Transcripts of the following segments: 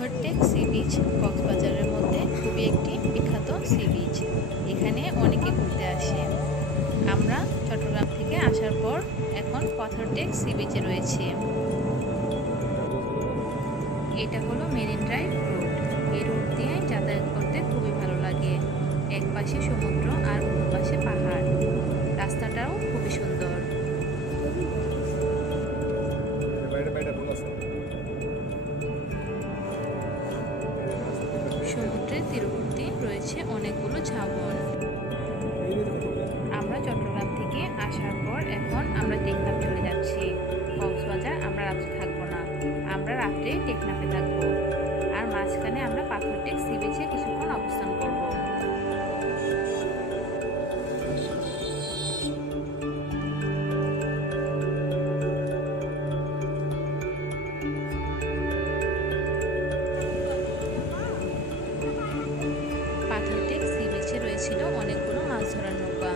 পাথরটেক sea beach কক্সবাজারের মধ্যে খুবই একটি বিখ্যাত সি বিচ। এখানে অনেকে ঘুরতে আসে। আমরা চট্টগ্রাম থেকে আসার পর এখন পাথরটেক সি বিচে রয়েছে। এটা হলো মেরিন ড্রাইভ রোড। এই রোড দিয়ে যাতায়াত করতে খুবই ভালো লাগে। এক পাশে সমুদ্র আর অন্য পাশে পাহাড়। রাস্তাটাও খুবই সুন্দর। সমুদ্রের তীরবর্তী রয়েছে অনেকগুলো ঝাউবন। আমরা চট্টগ্রাম থেকে আসার পর এখন আমরা টেকনাফ চলে যাচ্ছি। কক্সবাজার আমরা রাত্রে থাকবো না, আমরা রাত্রে টেকনাফে থাকবো। আর মাঝখানে আমরা পাথরটেক সি বিচে কিছুক্ষণ অবস্থান করব। পাথরটেক সি বিচে রয়েছিল অনেকগুলো মাছ ধরার নৌকা।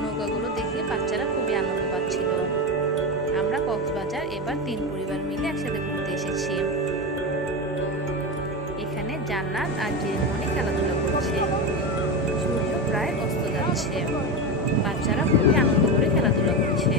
নৌকাগুলো দেখে বাচ্চারা খুবই আনন্দ পাচ্ছিল। আমরা কক্সবাজার এবার 3 পরিবার মিলে একসাথে ঘুরতে এসেছি। এখানে জান্নাত আর জিরিনমণি খেলাধুলা করছে। সূর্য প্রায় অস্ত যাচ্ছে। বাচ্চারা খুবই আনন্দ করে খেলাধুলা করছে।